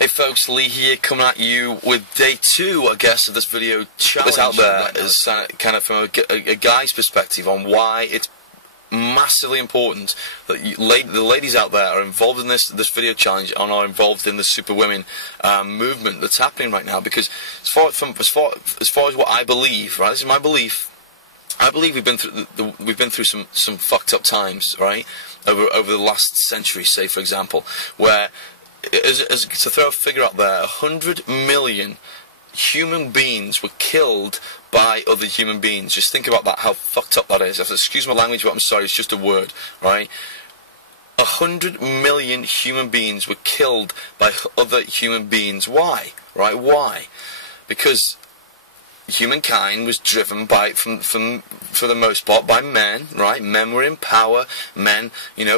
Hey folks, Lee here, coming at you with day 2, I guess, of this video challenge. This out there is kind of from a guy's perspective on why it's massively important that the ladies out there are involved in this video challenge and are involved in the superwomen movement that's happening right now. Because as far as what I believe, right, this is my belief. I believe we've been through some fucked up times, right, over the last century, say for example, where to throw a figure out there, 100 million human beings were killed by other human beings. Just think about that, how fucked up that is. Excuse my language, but I'm sorry, it's just a word, right? 100 million human beings were killed by other human beings. Why? Right? Why? Because humankind was driven by, for the most part, by men, right? Men were in power. Men,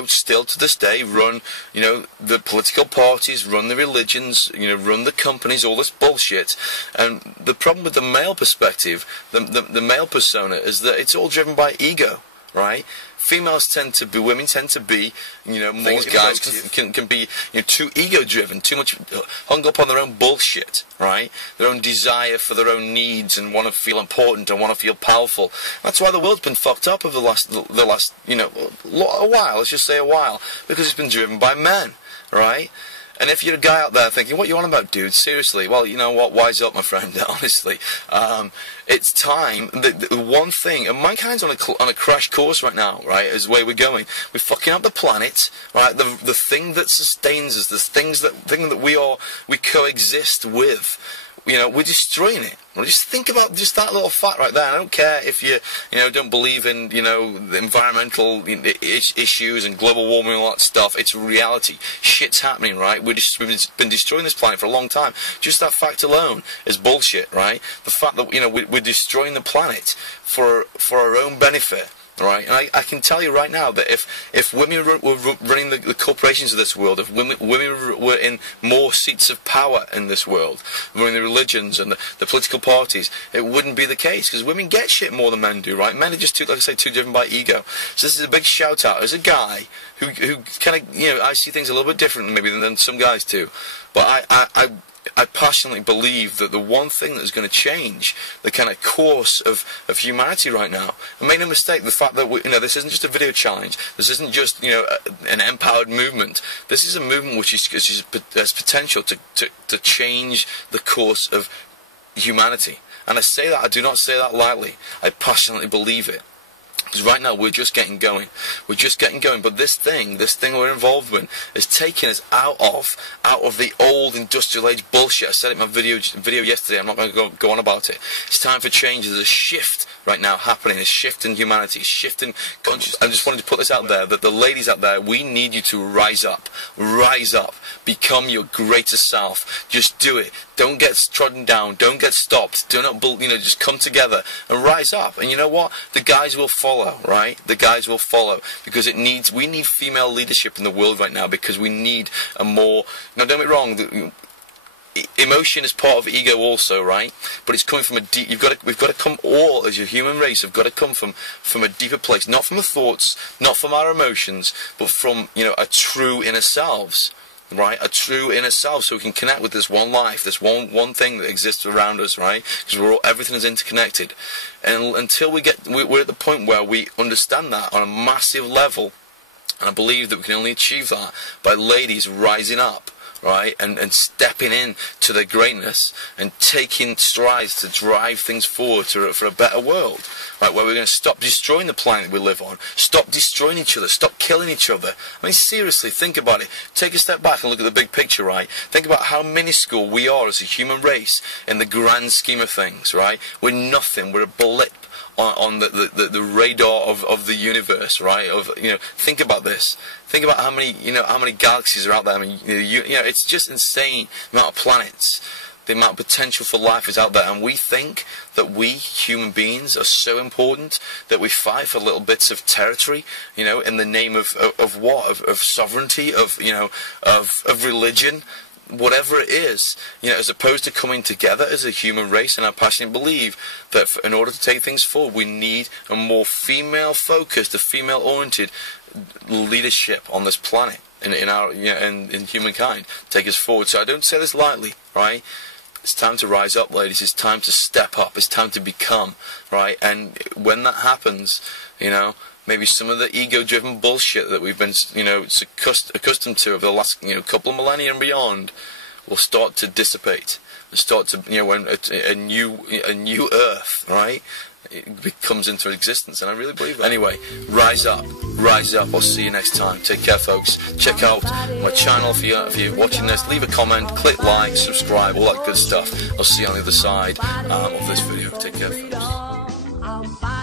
still to this day run, the political parties, run the religions, run the companies, all this bullshit. And the problem with the male perspective, the male persona, is that it's all driven by ego, right? Females tend to be, women tend to be, more guys can be, too ego-driven, too much hung up on their own bullshit, right? Their own desire for their own needs and want to feel important and want to feel powerful. That's why the world's been fucked up over the last, a while. Let's just say a while, because it's been driven by men, right? And if you're a guy out there thinking, what you on about, dude? Seriously? Well, you know what? Wise up, my friend, honestly. It's time. The one thing, and mankind's on a crash course right now, right, is the way we're going. We're fucking up the planet, right? The thing that sustains us, the thing that we coexist with. We're destroying it. Well, just think about just that little fact right there. I don't care if you, don't believe in, the environmental issues and global warming and all that stuff. It's reality. Shit's happening, right? We've been destroying this planet for a long time. Just that fact alone is bullshit, right? The fact that, we're destroying the planet for our own benefit. Right, and I can tell you right now that if women were running the corporations of this world, if women were in more seats of power in this world, running the religions and the political parties, it wouldn't be the case, because women get shit more than men do, right? Men are just too driven by ego. So this is a big shout out as a guy who kind of, I see things a little bit different maybe than some guys do, but I passionately believe that the one thing that is going to change the kind of course of humanity right now, and make no mistake, the fact that this isn't just a video challenge, this isn't just an empowered movement. This is a movement which has potential to change the course of humanity. And I say that, I do not say that lightly. I passionately believe it. Because right now we're just getting going. We're just getting going. But this thing we're involved in is taking us out of the old industrial age bullshit. I said it in my video yesterday. I'm not going to go on about it. It's time for change. There's a shift right now happening. A shift in humanity. A shift in consciousness. I just wanted to put this out there, that the ladies out there, we need you to rise up. Rise up. Become your greater self. Just do it. Don't get trodden down. Don't get stopped. Do not, just come together and rise up. And you know what? The guys will follow, right? The guys will follow, because we need female leadership in the world right now, because we need a more. Now, don't get me wrong. Emotion is part of ego also, right? But it's coming from a deep. We've got to come all as a human race. Have got to come from a deeper place, not from our thoughts, not from our emotions, but from a true inner selves. Right, a true inner self, so we can connect with this one life, this one thing that exists around us, right? Because everything is interconnected, and until we're at the point where we understand that on a massive level, and I believe that we can only achieve that by ladies rising up, right, and stepping in to their greatness and taking strides to drive things forward for a better world, right, where we're going to stop destroying the planet we live on, stop destroying each other, stop killing each other. I mean, seriously, think about it. Take a step back and look at the big picture, right? Think about how minuscule we are as a human race in the grand scheme of things, right? We're nothing. We're a blip on the radar of the universe, right? Think about this. Think about how many galaxies are out there. I mean, it's just insane the amount of planets, the amount of potential for life is out there, and we think that we human beings are so important that we fight for little bits of territory, in the name of what? Of sovereignty, of religion. Whatever it is, as opposed to coming together as a human race. And I passionately believe that in order to take things forward, we need a more female-focused, a female-oriented leadership on this planet. in our in humankind, take us forward. So I don't say this lightly, right? It's time to rise up, ladies. It's time to step up. It's time to become, right? And when that happens, maybe some of the ego-driven bullshit that we've been, accustomed to over the last, couple of millennia and beyond, will start to dissipate. And start to, when a new Earth, right, it comes into existence. And I really believe that. Anyway, rise up. Rise up. I'll see you next time. Take care, folks. Check out my channel if you're watching this. Leave a comment, click like, subscribe, all that good stuff. I'll see you on the other side of this video. Take care, folks.